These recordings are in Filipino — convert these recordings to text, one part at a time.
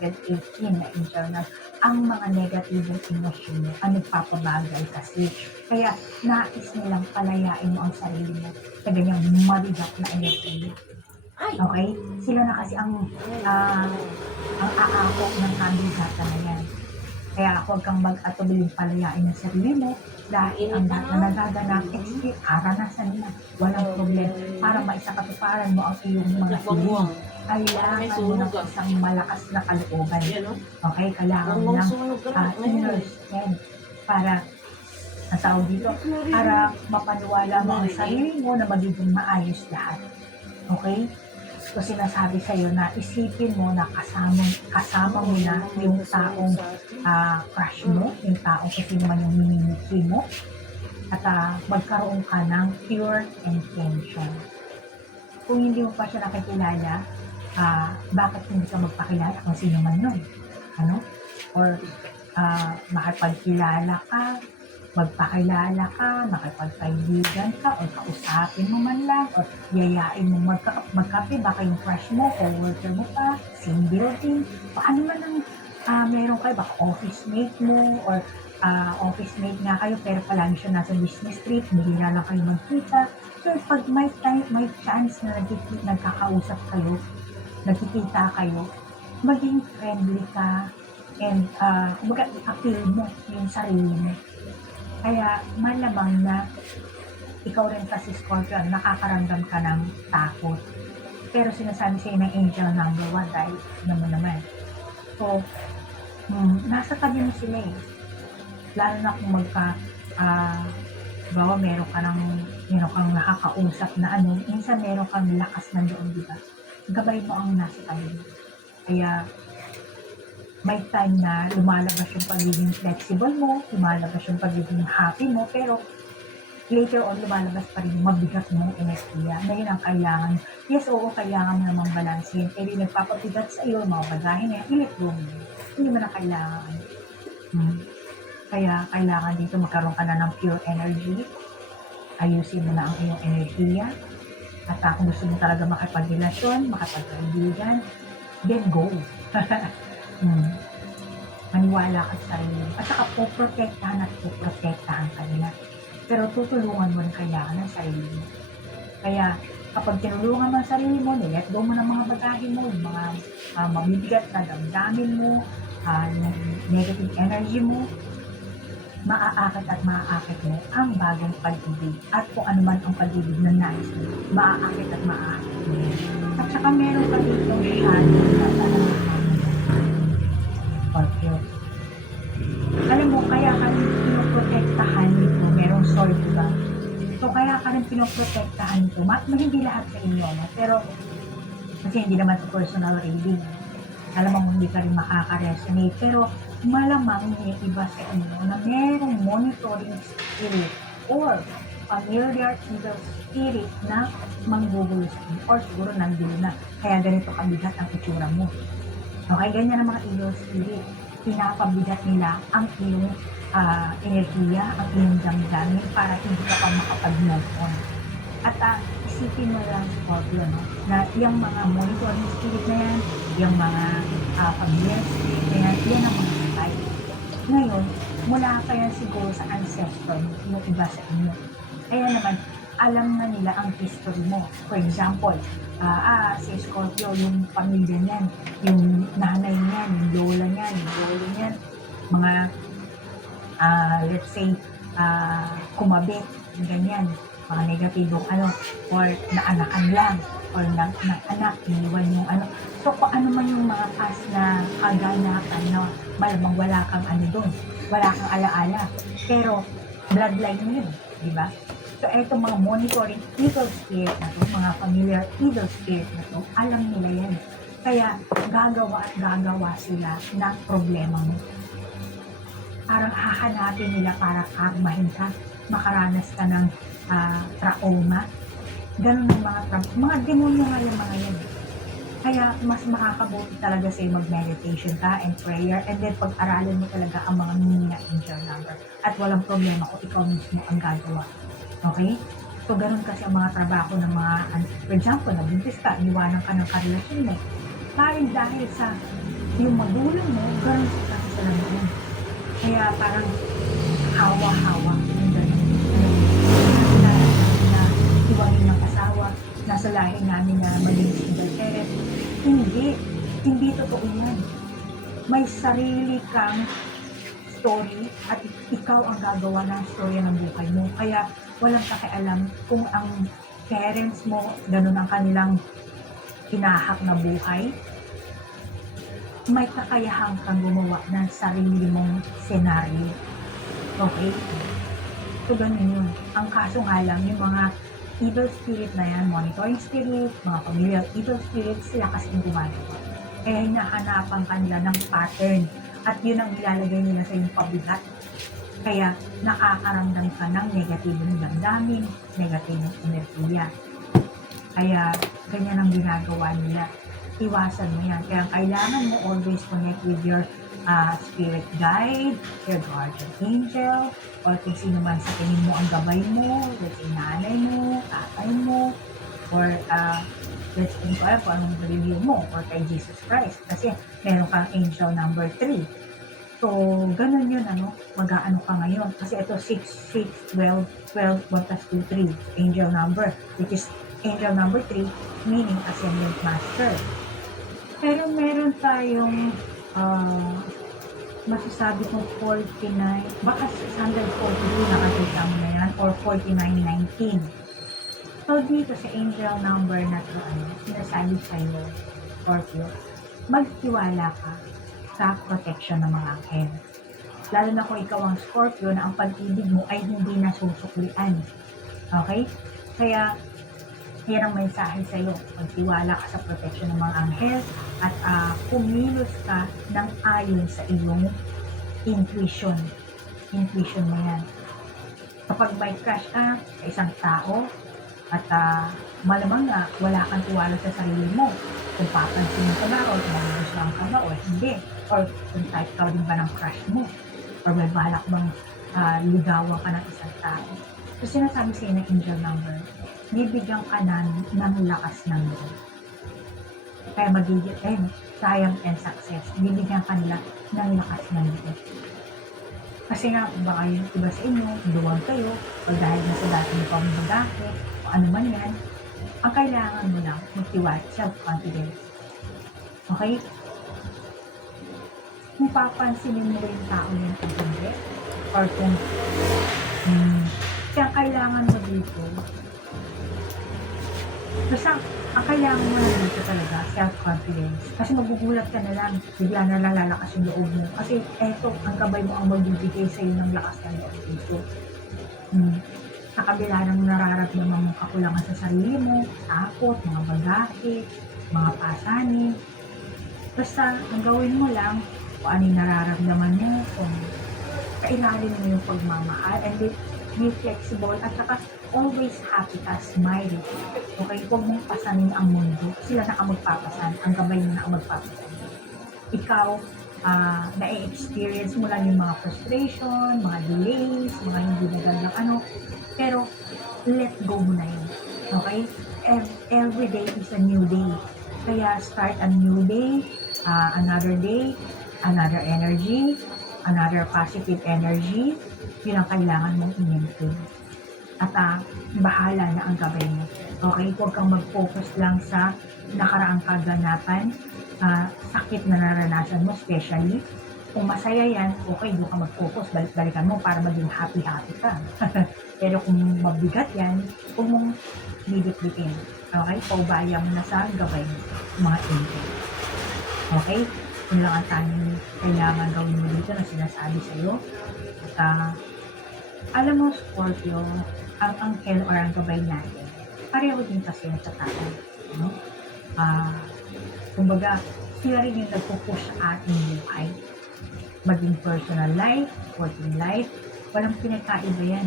118 na angel na ang mga negatibong emosyon mo ang nagpapabagal kasi. Kaya nais nilang palayain mo ang sarili mo sa ganyang mabigat na enerhiya. Ay! Okay? Sila na kasi ang aako ng kabigatan na yan. Kaya huwag kang mag-atubiling palayain ng sarili mo dahil ang lahat na nagaganap, karanasan na, walang problema. Para maisakatuparan mo ang iyong mga hiling, kailangan mo ng isang malakas na kalooban. Okay? Kailangan mo ng inner strength para ang tawag dito, para mapaniwala mo ang sarili mo na magiging maayos lahat. Okay? So sinasabi sa'yo na isipin mo na kasama mo na yung taong crush mo, yung taong kasi naman yung minimithi mo, at magkaroon ka ng pure intention. Kung hindi mo pa siya nakikilala, bakit hindi ka magpakilala kung sino man yun? Ano? Or makipagkilala ka, magpakilala ka, makipagkaibigan ka, o kausapin mo man lang, o yayain mo magkape, baka yung crush mo, co-worker mo pa, same building, paano man ang meron kayo, baka office mate mo, or office mate nga kayo, pero palagi siya nasa business trip, bihira lang kayo magkita. So, pag may chance na nagkakausap kayo, nagkikita kayo, maging friendly ka, and kumbaga i-appeal mo yung sarili mo. Kaya malamang na ikaw rin kasi Scorpio, nakakaramdam ka ng takot. Pero sinasabi sa'yo ng angel number 1 dahil naman. So, nasa tabi mo sila eh. Lalo na kung bawa meron kang nakakausap na minsan meron kang lakas ng loob, diba? Gabay mo ang nasa tabi mo. Kaya, may time na lumalabas yung pagiging flexible mo, lumalabas yung pagiging happy mo, pero later on, lumalabas pa rin yung mabigat mong enerhiya. Na yun ang kailangan. Yes, oo, kailangan mo namang balansin. Pero yung nagpapabigat sa iyo, mga bagahin na yan, ilit mo. Hindi mo na kailangan. Kaya kailangan dito magkaroon ka na ng pure energy. Ayusin mo na ang iyong enerhiya. At kung gusto mo talaga makipagrelasyon, makipagkaibigan, then go. Maniwala ka sa sarili mo. At saka poprotektahan ka nila. Pero tutulungan mo rin kailangan ng sarili mo. Kaya kapag tinulungan mo ang sarili mo, nilet go mo ng mga bagahe mo, yung mga mabibigat na damdamin mo, yung negative energy mo, maaakit at maaakit mo ang bagong pag-ibig. At kung ano man ang pag-ibig na nais mo, maaakit at maaakit mo. At saka meron ka dito shadow na talaga. Scorpio. Alam mo, kaya ka rin pinoprotektahan nito, merong sword, diba? So, kaya ka rin pinoprotektahan nito, hindi lahat sa inyo, no? Pero, kasi hindi naman ito personal reading. Alam mo, hindi ka rin makaka-resonate, pero malamang may iba sa inyo na merong monitoring spirit or familiar evil spirit na manggugulo sa inyo, or siguro nandun na, kaya ganito kabigat ang itsura mo. Okay, ganyan ang mga evil spirit. Pinapabigat nila ang iyong enerhiya, ang iyong damdamin para hindi ka pa makapag-move on. At isipin mo lang, Scorpio, no, na yung mga monitoring spirit na yan, yung mga familiar spirit na yan ang mga patay. Ngayon, mula pa yan siguro sa ancestor mo, yung iba sa inyo. Kaya naman, alam na nila ang history mo. For example, si Scorpio, yung pamilya niyan, yung nanay niyan, yung lola niyan, yung lolo niyan, mga, let's say, kumabit, ganyan, mga negatibong or naanakan lang, or anak, iniwan yung So, kung ano man yung mga past na kaganapan na malamang wala kang doon, wala kang alaala, pero bloodline mo yun, di ba? So, eto mga monitoring evil spirit na to, mga familiar evil spirit na to, alam nila yan. Kaya, gagawa sila ng problema mo. Parang hahanapin nila para karmahin ka, makaranas ka ng trauma. Ganun ang mga demonyo nga yung mga yan. Kaya, mas makakabuti talaga sa'yo mag-meditation ka and prayer, and then pag-aralin mo talaga ang mga meaning na angel number. At walang problema kung ikaw mismo ang gagawa. Okay? So, ganun kasi ang mga trabaho ng mga, for example, nabuntis ka, iniwanan ka ng karelasyon mo. Dahil sa yung magulang mo, gano'n kasi sila noon. Kaya parang hawa-hawa yung gano'n. Kilala namin na hiwalay ng asawa, nasa lahi namin na maging single parent. Hindi, hindi totoo yan. May sarili kang story at ikaw ang gagawa ng storya ng buhay mo. Kaya walang pakialam kung ang parents mo, ganun ang kanilang hinahak na buhay. May kakayahan kang gumawa ng sarili mong senaryo. Okay? So, ganun yun. Ang kaso nga lang, yung mga evil spirit na yan, monitoring spirit, mga familiar evil spirit, sila kasi yung gumagawa. Kaya hinahanapan kanila ng pattern at yun ang ilalagay nila sa yung pabigat. Kaya nakakaramdam ka ng negatibong damdamin, negatibong enerhiya. Kaya ganyan ang ginagawa nila. Iwasan mo yan. Kaya kailangan mo always connect with your spirit guide, your guardian angel, or kung sino man sa tingin mo ang gabay mo, let's say nanay mo, tatay mo, or let's say kung anong review mo, or kay Jesus Christ. Kasi meron kang angel number 3. So, ganun yun, mag-aano ka ngayon. Kasi ito, 6, 6, 12, 12, 1 plus 2, 3, angel number, which is angel number 3, meaning ascendant master. Pero meron tayong masasabi kong 49, baka 642 nakakita mo na yan, or 4919. So, dito sa angel number na to, sinasabi sa'yo, Scorpio, magtiwala ka sa protection ng mga anghel. Lalo na kung ikaw ang Scorpio na ang pag-ibig mo ay hindi nasusuklian. Okay? Kaya, yan ang mensahe sa iyo. Magtiwala ka sa protection ng mga anghel at kumilos ka ng ayon sa iyong intuition. Intuition mo yan. Kapag may crush ka sa isang tao at malamang na wala kang tiwala sa sarili mo, kung papansin ka ba o kung magugustuhan ka ba o hindi, or kung type ka din ba ng crush mo, or may balak bang ligawan ka ng isang tao. So, sinasabi sa'yo ng angel number, bibigyan ka ng lakas ng loob. Kaya magiging triumph and success. Bibigyan ka nila ng lakas ng loob. Kasi nga, baka yung iba sa inyo, duwag kayo, o dahil na sa dati mo pang bagake, o ano man yan, ang kailangan mo lang magtiwala, self-confidence. Okay? Kung papansinin mo yung tao yung pag-hindi, or kung kaya kailangan mo dito, basta ang kailangan mo na dito talaga, self-confidence. Kasi magugulat ka na lang, bigla na lang lalakas yung loob mo. Kasi eto, ang gabay mo ang magbibigay sa'yo ng lakas ng loob dito. Sa kabila ng nararamdaman mong kakulangan sa sarili mo, takot, mga bagake, mga pasanin. Basta, ang gawin mo lang, kung ano yung nararamdaman mo, kung kailangan mo yung pagmamahal, and be flexible, at saka always happy ka, smile. Okay, huwag mong pasanin ang mundo. Sila na ang magpapasan, ang gabay mo na ang magpapasan. Ikaw, na-experience mo lang yung mga frustration, mga delays, mga hindi magandang pero let go mo na yun. Okay? Every day is a new day. Kaya start a new day, another day, another energy, another positive energy. Yun ang kailangan mong i-maintain. At bahala na ang gabay mo. Okay? Huwag kang mag-focus lang sa nakaraang kaganapan, sakit na naranasan mo, especially. Kung masaya yan, okay, doon ka mag-focus, balik-balikan mo para maging happy-happy ka. Pero kung mabigat yan, huwag mong bibit-bitin. Okay? Paubaya mo na sa gabay mo, mga angel. Okay? Kung lang ang tanging kailangan gawin mo dito na sinasabi sa'yo. At alam mo, Scorpio, ang anghel or ang gabay natin, pareho din kasi sa tao. No? Kumbaga, sila rin yung nagpupush sa ating buhay. Maging personal life, working life, walang pinagkaiba yan.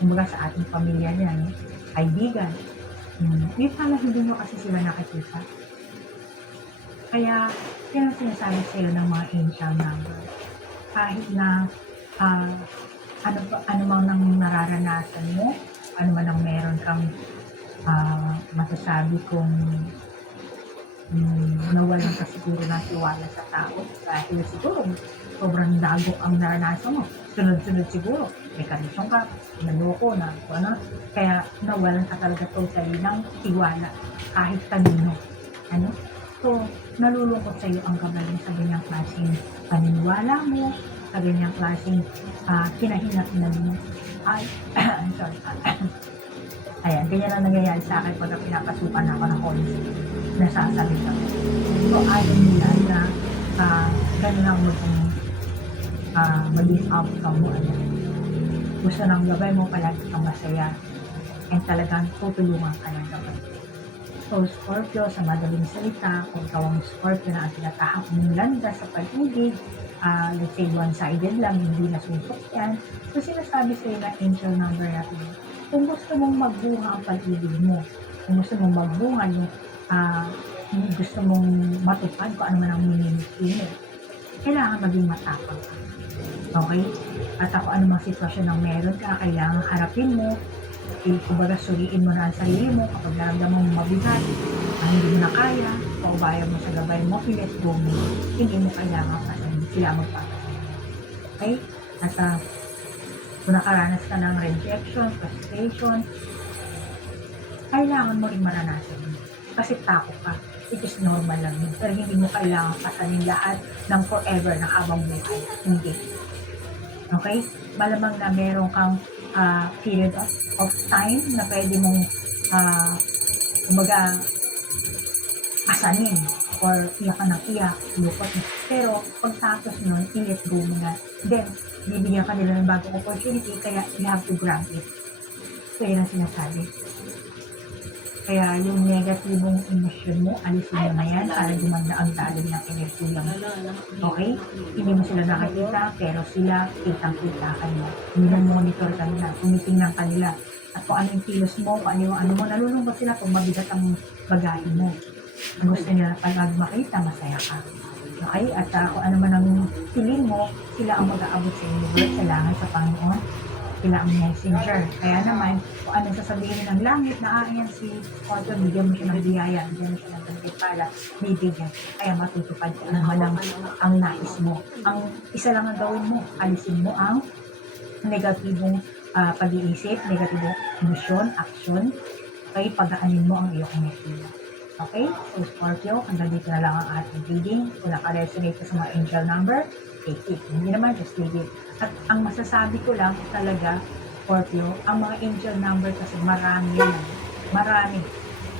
Kumbaga sa ating pamilya yan, kaibigan. Yung pala hindi nyo kasi sila nakikita. Kaya, yan ang sinasabi sa'yo ng mga angel number. Kahit na ano man ang nararanasan mo, ano man ang meron kang masasabi kung nawalan ka siguro ng tiwala sa tao dahil siguro sobrang dagok ang naranasan mo. Sunod-sunod siguro, may kondisyon ka, naloko na, kung ano, kaya nawalan ka talaga totally ng tiwala kahit kanino. Ano? So, nalulungkot sa iyo ang kabalan sa ganyang klaseng paniniwala mo, sa ganyang klaseng kinahinatnan mo. Ay, I'm sorry. Ayan, ganyan ang nangyayari sa akin pag pinapasukan ako ng college. Nasasalit ako. So, ayaw nila na ganun lang maging outcome mo. Ano. Gusto ng gabay mo, palagi kang masaya. And talagang tutulungan ka ng gabay. So, Scorpio, sa madaling salita, kung ikaw ang Scorpio na ang tinatahak mong landa sa pag-ibig, let's say one-sided lang, hindi nasusok yan. So, sinasabi sa'yo na angel number natin, kung gusto mong magbunga ang pag-ibig mo, kung gusto mong magbunga yung gusto mong matupad kung ano man ang minimiti mo, kailangan maging matapang ka. Okay? At ako ano mang sitwasyon ng meron ka, kailangan harapin mo, kumbaga suriin mo na ang sarili mo kapag naramdaman mo mabigat, hindi mo na kaya, paubayan mo sa gabay mo, i-let go mo, hindi mo kailangan pasanin, sila magpapasin. Okay? At kung nakaranas ka ng rejection, frustration, kailangan mo rin maranasan yun. Kasi takot ka. It is normal lang yun. Pero hindi mo kailangan pasanin lahat ng forever na habang buhay. Hindi. Okay? Malamang na meron kang period of time na pwede mong kumbaga pasanin or iyak ka ng iyak, lukot mo. Pero pagtapos nun, i-let go mo na. Then, bibigyan ka nila ng bagong opportunity, kaya you have to grab it. So, yun ang sinasabi. Kaya yung negatibong emosyon mo, alisin mo na yan para gumanda ang daloy ng enerhiya mo. Okay? Hindi mo sila nakakita, pero sila kitang-kita ka nila. Monitor ka nila, tumitingnan ka nila. At kung ano yung kilos mo, kung ano mo, nalulungkot sila kung mabigat ang bagahe mo. Ang gusto nila pag makita, masaya ka. Okay? At kung ano man ang feeling mo, sila ang mag-aabot sa universe, sa langit, sa Panginoon. Sila ang messenger. Kaya naman, kung anong sasabihin ng langit na ayan si Scorpio, bigyan mo siya ng biyaya, bigyan mo siya ng gantimpala, bibigyan. Kaya matutupad ka naman ang nais mo. Ang isa lang ang gawin mo, alisin mo ang negatibong pag-iisip, negatibong emosyon, action, okay, pagaanin mo ang iyong enerhiya. Okay? So, Scorpio, hanggang dito na lang ang ating reading. Kung naka-resonate ka sa mga angel number, take it. Hindi naman, just leave it. At ang masasabi ko lang talaga, Scorpio, ang mga angel number kasi marami yan. Marami.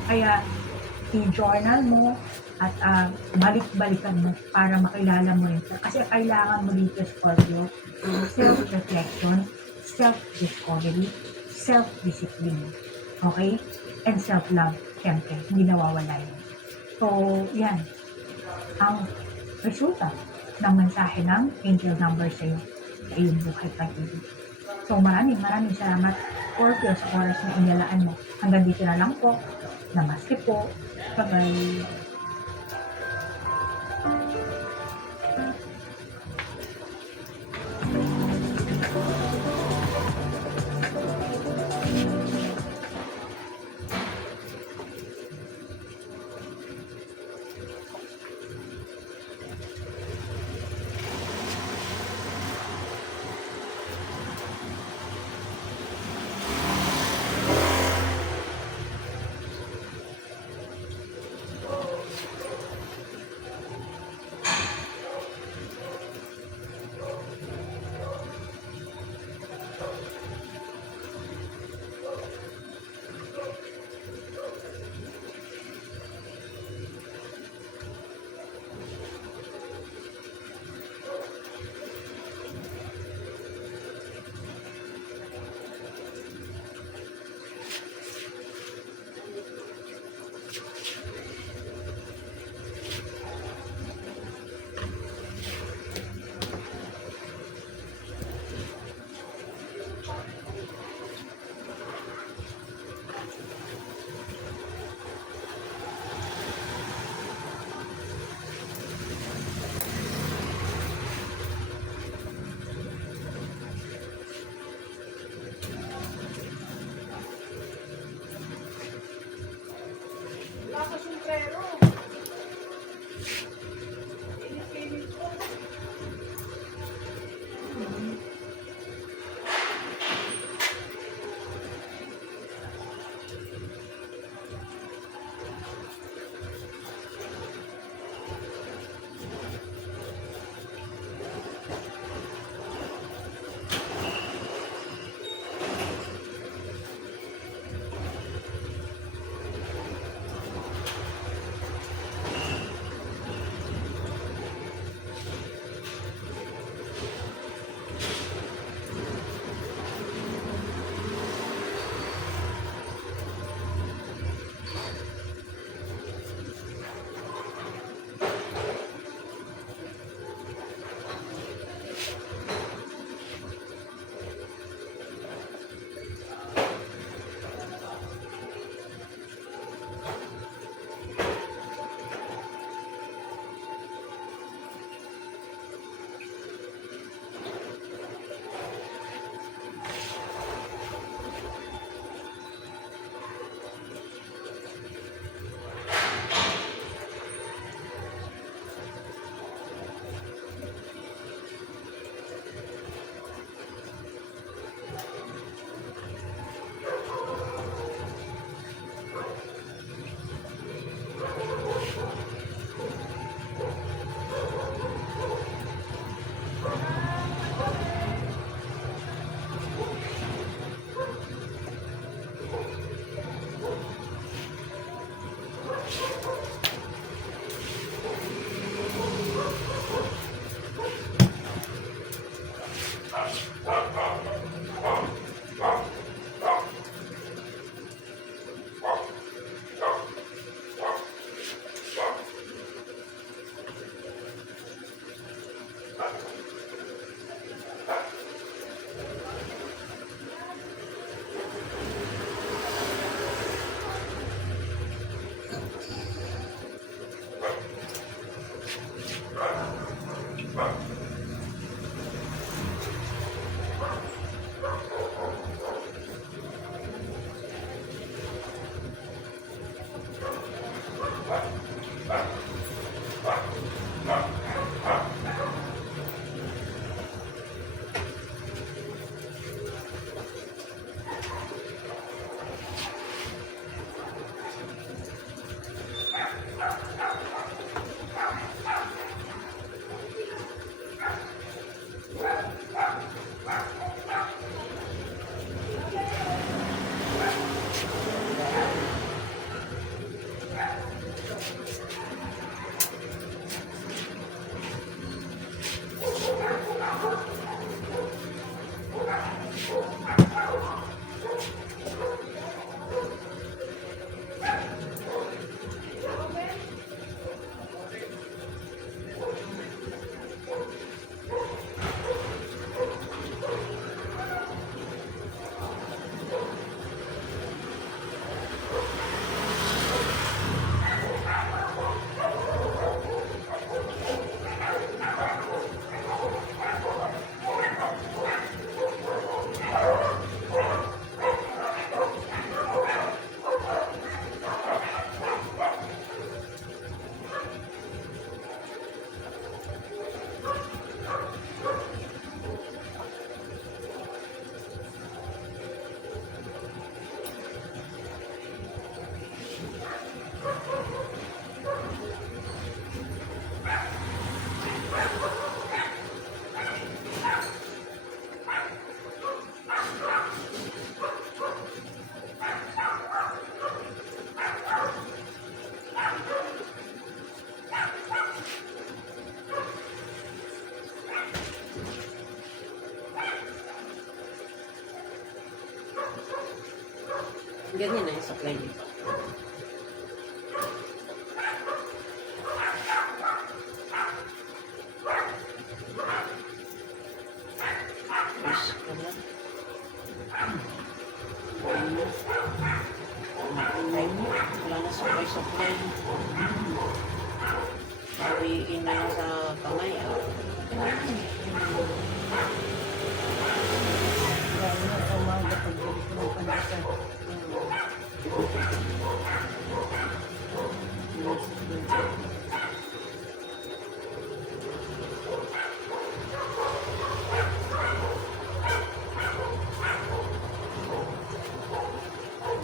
Kaya, i-journal mo at balik-balikan mo para makilala mo rin. Kasi kailangan mo dito, Scorpio, self-reflection, self-discovery, self-discipline. Okay? And self-love. Siyempre, hindi nawawala yun. So, yan. Ang resulta ng mensahe ng angel number sa iyo sa iyong buhay pag-ibig. So, maraming salamat, Scorpio, sa oras na inilaan mo. Hanggang dito na lang po. Namaste po. Bye-bye. Ganyan na yung supply dito. Fish ko lang. Wala na supply. Bawiin na lang sa kamay. Lalo na sa umaga pagbalik ko ng pandesal.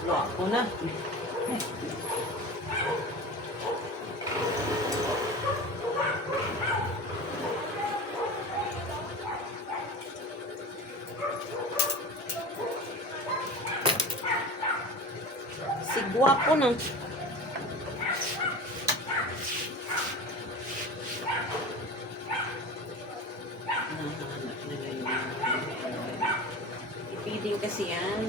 Wako na. Si guwapo na. Ipiding kasi yan.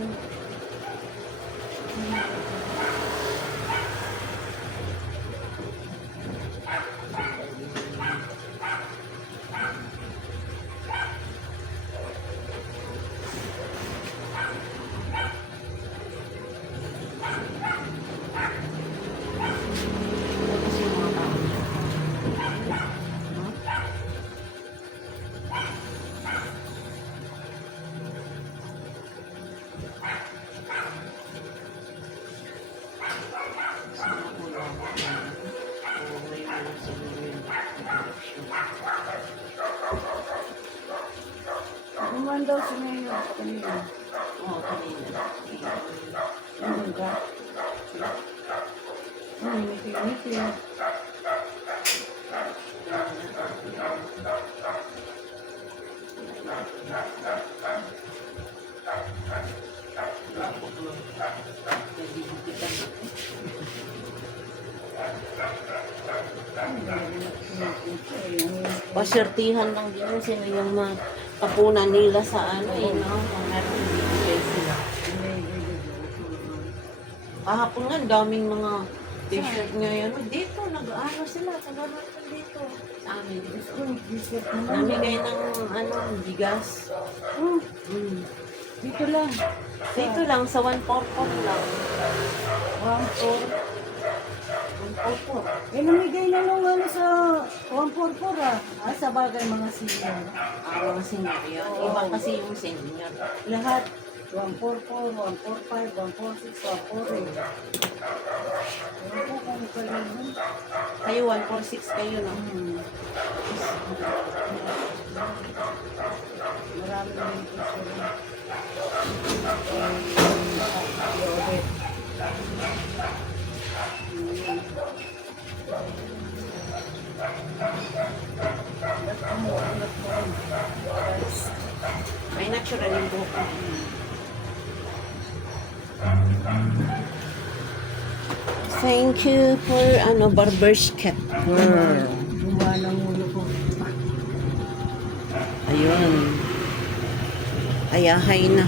Kasi yung mga tao niya. Buman daw si Mayor kanina. Oo, kanina. Ano ka? Ngiti-ngiti. Pasyertihan lang din yun sino yung mga kapunan nila sa ano eh, no? Kung meron bibigay sila. Kahapon nga, daming mga t-shirt ngayon. Dito, nag-ano sila, nag-ano dito. amin. Diyos ko, t-shirt naman. Namigay ng ano, bigas. Oh, Mm. dito lang. Dito lang, sa 144 lang. 1-4. 144. Eh, namigay na nung ano sa 144 ah. Ah, sa bagay mga senior. Mga senior yun. Iba kasi yung senior. Lahat. 144, 145, 146, 148. Ano po kung kailan? Kayo 146 kayo, no? Marami na yung t-shirt. May natural yung buhok ko. Thank you for barber's cut. Gumawa ng ulo ko. Ayun. Ayahay na.